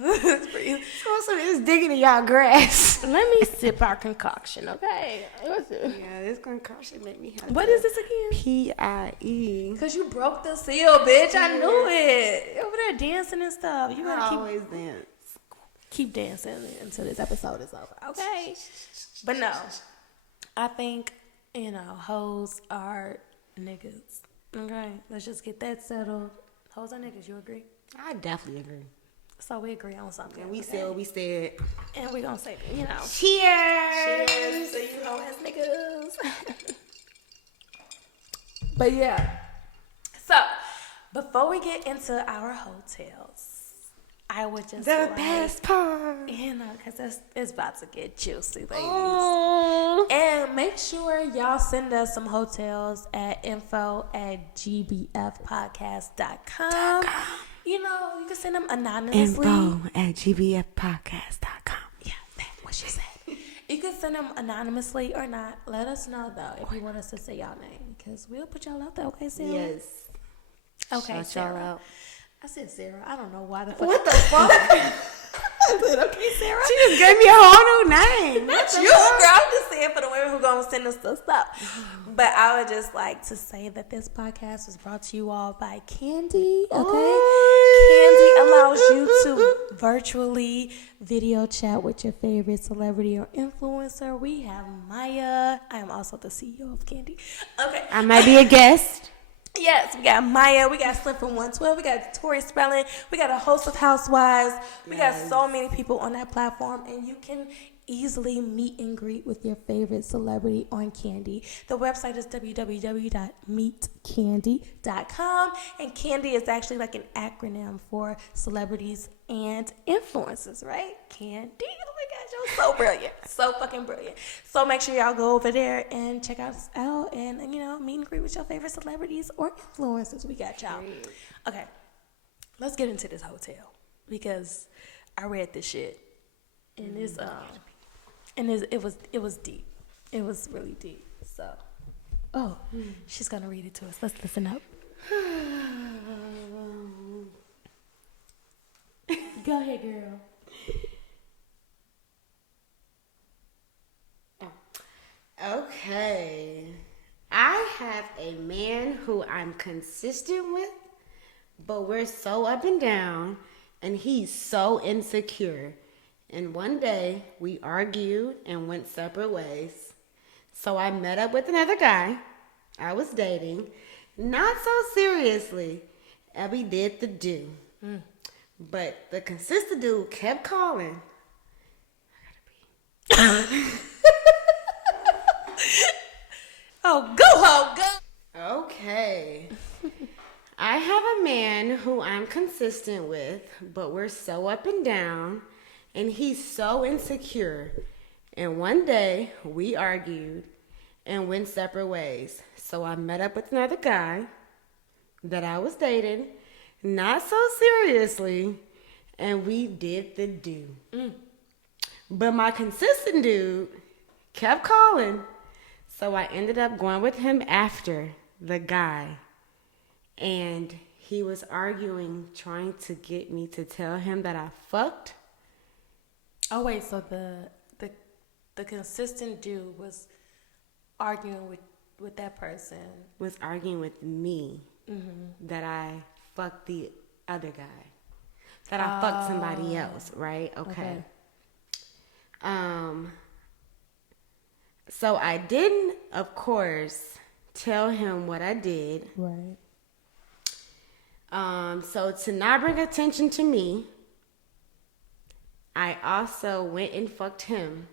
Let's breathe. So it's digging in y'all grass. Let me sip our concoction, okay? Yeah, this concoction made me happy. What is this again? PIE. Because you broke the seal, bitch. I knew it. Over there dancing and stuff. You gotta always dance. Keep dancing until this episode is over, okay? But no, I think, hoes are niggas. Okay, let's just get that settled. Hoes are niggas, you agree? I definitely agree. So we agree on something. And we said what we said. And we gonna say, cheers. Cheers to you hoe ass niggas. But yeah. So, before we get into our hotels, I would just the best part. Because it's about to get juicy, ladies. Oh. And make sure y'all send us some hotels at info@gbfpodcast.com. You can send them anonymously. info@gbfpodcast.com. Yeah, that's what she said. You can send them anonymously or not. Let us know, though, if you want us to say y'all name. Because we'll put y'all out there, okay, Sarah? Yes. Okay, shout Sarah. y'all out. I said Sarah. I don't know why the fuck. What the fuck? I said, okay, Sarah. She just gave me a whole new name. Not you, girl. I'm just saying for the women who gonna send us the stuff. But I would just like to say that this podcast was brought to you all by Candy. Okay, Candy allows you to virtually video chat with your favorite celebrity or influencer. We have Maya. I am also the CEO of Candy. Okay, I might be a guest. Yes, we got Maya, we got Slim from 112, we got Tori Spelling, we got a host of housewives, we got so many people on that platform, and you can easily meet and greet with your favorite celebrity on Candy. The website is www.meetcandy.com, and Candy is actually like an acronym for celebrities and influencers, right? Candy. Oh my gosh, you're so brilliant. So fucking brilliant. So make sure y'all go over there and check us out and meet and greet with your favorite celebrities or influencers. We got y'all. Okay, let's get into this hotel because I read this shit and it's it was deep. It was really deep. So, she's gonna read it to us. Let's listen up. Go ahead, girl. Okay. I have a man who I'm consistent with, but we're so up and down, and he's so insecure. And one day, we argued and went separate ways. So I met up with another guy I was dating, not so seriously, and we did the do. But the consistent dude kept calling. I gotta pee. Oh, go home, go. Okay. I have a man who I'm consistent with, but we're so up and down, and he's so insecure. And one day, we argued and went separate ways. So I met up with another guy that I was dating, not so seriously, and we did the do. But my consistent dude kept calling, so I ended up going with him after the guy. And he was arguing, trying to get me to tell him that I fucked. Oh wait, so the consistent dude was arguing with that person. Was arguing with me that I fucked the other guy. that I fucked somebody else, right? Okay. So I didn't, of course, tell him what I did. Right. So to not bring attention to me, I also went and fucked him.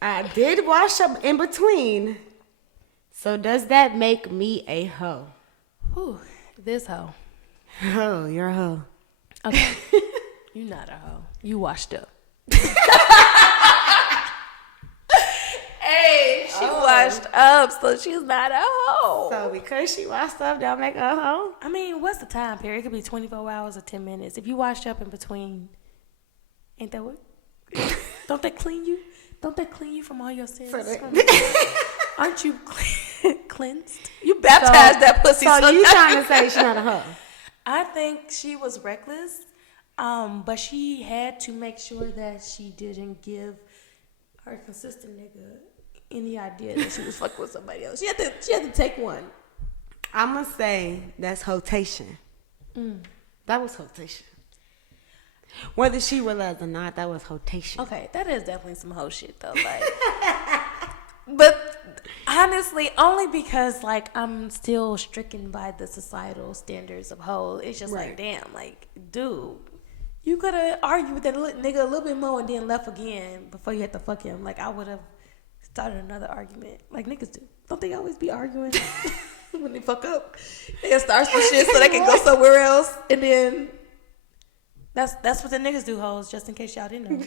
I did wash up in between. So does that make me a hoe? Whew, this hoe. Oh, you're a hoe. Okay. You're not a hoe. You washed up. Hey, she washed up, so she's not a hoe. So because she washed up, don't make her a hoe? I mean, what's the time period? It could be 24 hours or 10 minutes. If you washed up in between, ain't that what? Don't that clean you? Don't that clean you from all your sins? Aren't you cleansed? You baptized that pussy. So you trying to say she's not a hoe? I think she was reckless, but she had to make sure that she didn't give her consistent nigga any idea that she was fucking with somebody else. She had to take one. I'm going to say that's hotation. That was hotation. Whether she realized or not, that was hotation. Okay, that is definitely some hoe shit though. Like, but honestly, only because like I'm still stricken by the societal standards of hoe. It's just like, damn, like, dude, you could have argued with that nigga a little bit more and then left again before you had to fuck him. Like, I would have started another argument, like niggas do. Don't they always be arguing when they fuck up? They start some shit so they can go somewhere else, and then that's what the niggas do, hoes. Just in case y'all didn't know.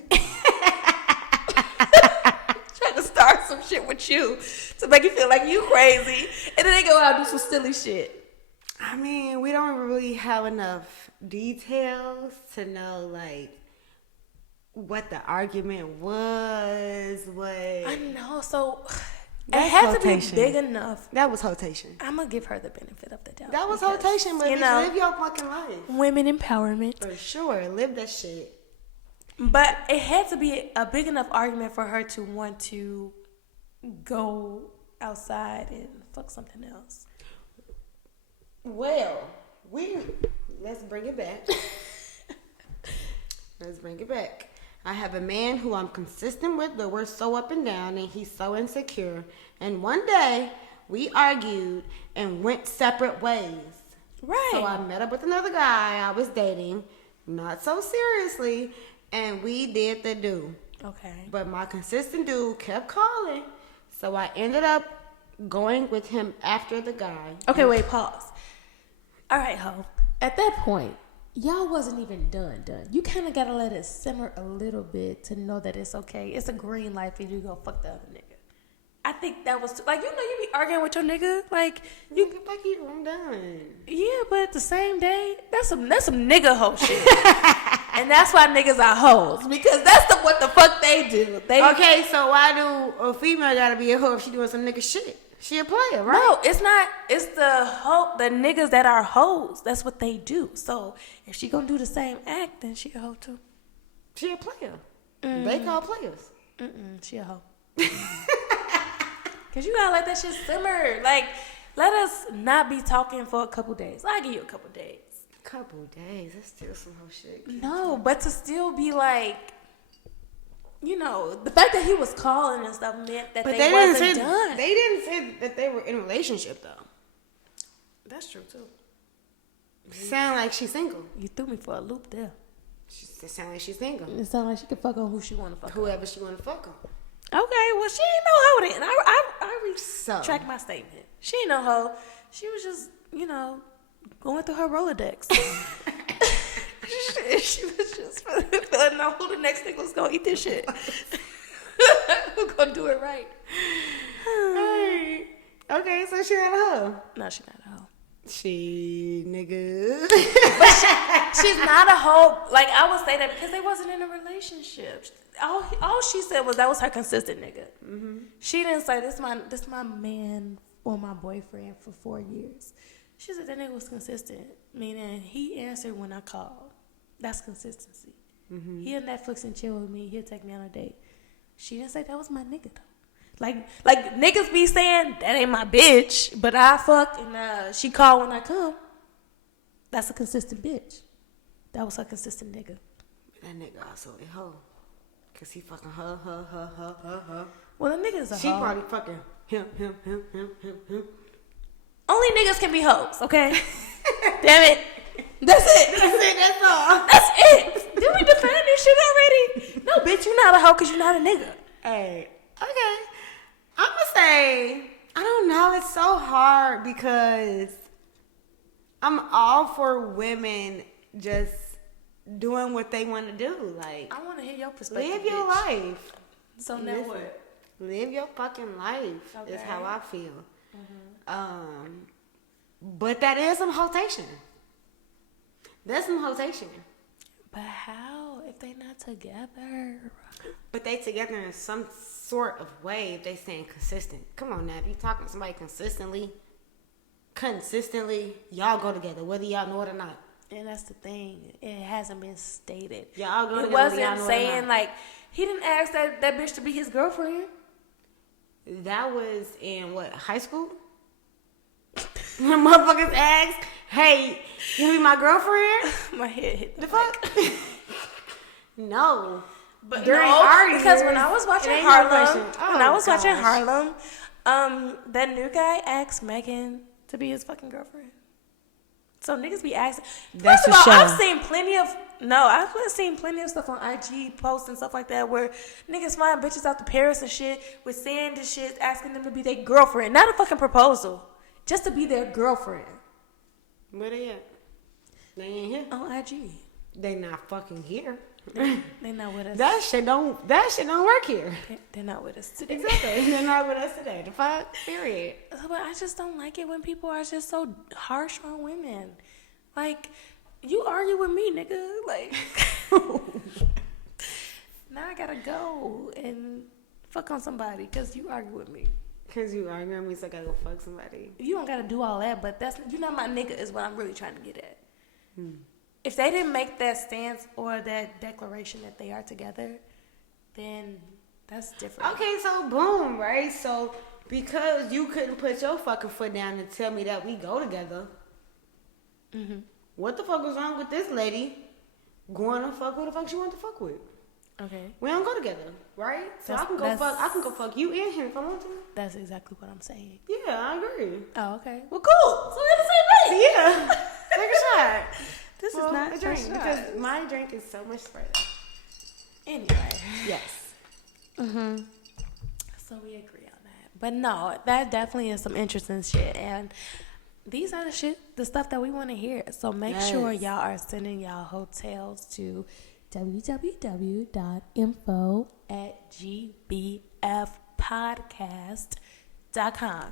Trying to start some shit with you to make you feel like you crazy, and then they go out and do some silly shit. I mean, we don't really have enough details to know like what the argument was. I know, so That's it had hotation. to be big enough. That was hotation. I'm gonna give her the benefit of the doubt. That was hotation, but you bitch, know, live your fucking life. Women empowerment. For sure, live that shit. But it had to be a big enough argument for her to want to go outside and fuck something else. Well, let's bring it back. Let's bring it back. I have a man who I'm consistent with, but we're so up and down, and he's so insecure. And one day, we argued and went separate ways. Right. So I met up with another guy I was dating, not so seriously, and we did the do. Okay. But my consistent dude kept calling, so I ended up going with him after the guy. Okay, wait, pause. All right, ho. At that point, y'all wasn't even done. You kind of got to let it simmer a little bit to know that it's okay. It's a green light for you to go fuck the other nigga. I think that was, like, you know, you be arguing with your nigga. Like, I'm done. Yeah, but the same day, that's some nigga hoe shit. And that's why niggas are hoes. Because that's what the fuck they do. Okay, so why do a female gotta be a hoe if she doing some nigga shit? She a player, right? No, it's not. It's the niggas that are hoes. That's what they do. So if she gonna do the same act, then she a hoe too. She a player. They call players. She a hoe. Cause you gotta let that shit simmer. Like, let us not be talking for a couple days. I'll give you a couple days. Couple days? That's still some whole shit. No, but to still be like, you know, the fact that he was calling and stuff meant that they wasn't done. They didn't say that they were in a relationship though. That's true too. Sound like she's single. You threw me for a loop there. It sound like she's single. It sound like she can fuck on who she want to fuck Whoever on. she want to fuck on. Okay, well, she ain't no hoe then. I retract my statement. She ain't no hoe. She was just, you know, going through her Rolodex. She was just feeling out who the next nigga was gonna eat this shit. Who gonna do it right? Hey. Okay, so she not a hoe. No, she not a hoe. She nigga. But she's not a hoe. Like, I would say that because they wasn't in a relationship. All she said was that was her consistent nigga. Mm-hmm. She didn't say this my man or my boyfriend for 4 years. She said that nigga was consistent, meaning he answered when I called. That's consistency. Mm-hmm. He'll Netflix and chill with me. He'll take me on a date. She didn't say that was my nigga though. Like niggas be saying that ain't my bitch, but I fuck and she call when I come. That's a consistent bitch. That was a consistent nigga. That nigga also a hoe. Cause he fucking her. Well, the nigga's a hoe. She probably fucking him. Only niggas can be hoes, okay? Damn it. That's it. That's all. That's it. Did we define this shit already? No, bitch, you not a hoe because you not a nigga. Hey, okay. I'm gonna say, I don't know. It's so hard because I'm all for women just doing what they want to do. Like, I want to hear your perspective. live your life. So now what? Live your fucking life is how I feel. But that is some hotation. That's some hotation. But how if they not together? But they together in some sort of way if they staying consistent. Come on now, if you talking to somebody consistently, y'all go together, whether y'all know it or not. And that's the thing. It hasn't been stated. Y'all go together. It wasn't saying like he didn't ask that bitch to be his girlfriend. That was in what, high school? When motherfuckers asked, "Hey, you be my girlfriend?" My head hit the fuck. No, but during our years, because when I was watching Harlem, that new guy asked Megan to be his fucking girlfriend. So niggas be asking. That's First of all, show. I've seen plenty of stuff on IG posts and stuff like that where niggas flying bitches out to Paris and shit with sand and shit, asking them to be their girlfriend, not a fucking proposal, just to be their girlfriend. Where they at? They ain't here. On IG. They not fucking here. They not with us. That shit don't work here. They're not with us today. Exactly. They're not with us today. The fuck? Period. But I just don't like it when people are just so harsh on women. Like, you argue with me, nigga. Like, now I gotta go and fuck on somebody because you argue with me. Because you argue with me, so I gotta go fuck somebody. You don't gotta do all that, but you're not my nigga is what I'm really trying to get at. If they didn't make that stance or that declaration that they are together, then that's different. Okay, so boom, right? So because you couldn't put your fucking foot down and tell me that we go together, what the fuck was wrong with this lady going to fuck who the fuck she wanted to fuck with? Okay. We don't go together, right? So I can go fuck you and him if I want to. That's exactly what I'm saying. Yeah, I agree. Oh, okay. Well, cool. So we're the same page. Yeah. Take a shot. This is not a drink because my drink is so much further. Anyway. Yes. So we agree on that. But no, that definitely is some interesting shit. And these are the stuff that we want to hear. So make sure y'all are sending y'all hotels to www.info@gbfpodcast.com.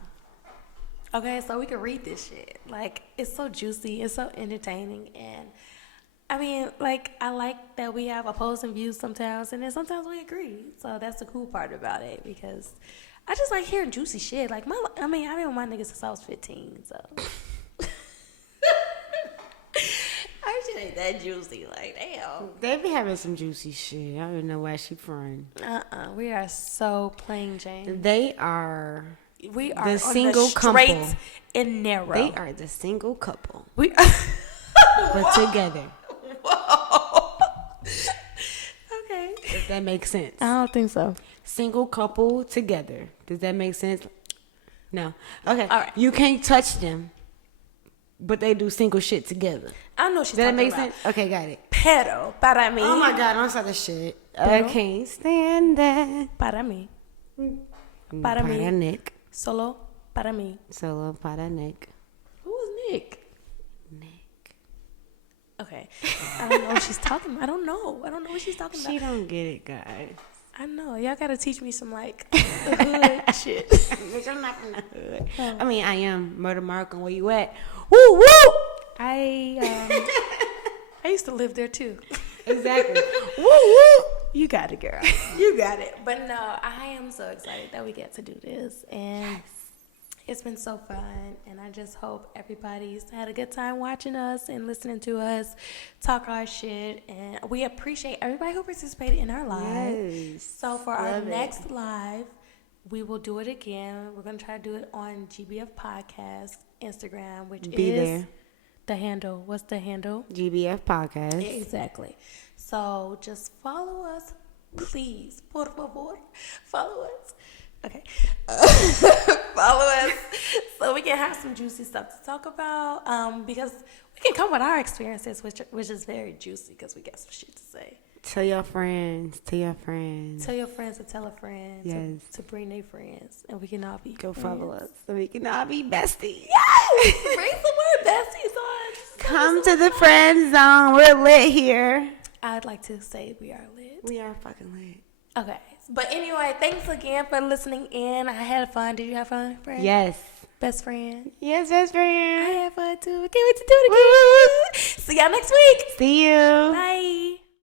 Okay, so we can read this shit. Like, it's so juicy, it's so entertaining, and I mean, like, I like that we have opposing views sometimes, and then sometimes we agree. So that's the cool part about it, because I just like hearing juicy shit. Like, I've been with my niggas since I was 15, so our shit ain't that juicy. Like, damn. They be having some juicy shit. I don't even know why she from. We are so plain Jane. We are the single straight couple. And narrow. They are the single couple. We but together. Whoa. Okay. If that makes sense. I don't think so. Single couple together. Does that make sense? No. Okay. All right. You can't touch them, but they do single shit together. I know she's Does that talking make about. sense? Okay, got it. Pero, para mí. Oh my God, don't start this shit. Pero, I can't stand that. Para mí. Para mí. Nick. Solo para mí. Solo para Nick. Who is Nick? Nick. Okay. I don't know what she's talking about. I don't know what she's talking about. She don't get it, guys. I know. Y'all gotta teach me some, like, hood shit. Bitch, I'm not from the hood. Oh. I mean, I am. Murder Mark, and where you at? Woo, woo! I used to live there, too. Exactly. Woo, woo! You got it, girl. You got it. But no, I am so excited that we get to do this. And it's been so fun. And I just hope everybody's had a good time watching us and listening to us talk our shit. And we appreciate everybody who participated in our live. Yes. So for our next live, we will do it again. We're going to try to do it on GBF Podcast Instagram, which is the handle. What's the handle? GBF Podcast. Exactly. So just follow us, please. Por favor, follow us. Okay. Follow us so we can have some juicy stuff to talk about. Because we can come with our experiences, which is very juicy because we got some shit to say. Tell your friends. Tell your friends. Tell your friends to tell a friend. Yes. To bring their friends, and we can all be Go friends. follow us so we can all be besties. Yes! Bring some more besties on. Come to the friend zone. We're lit here. I'd like to say we are lit. We are fucking lit. Okay. But anyway, thanks again for listening in. I had fun. Did you have fun, friend? Yes. Best friend? Yes, best friend. I had fun too. I can't wait to do it again. See y'all next week. See you. Bye.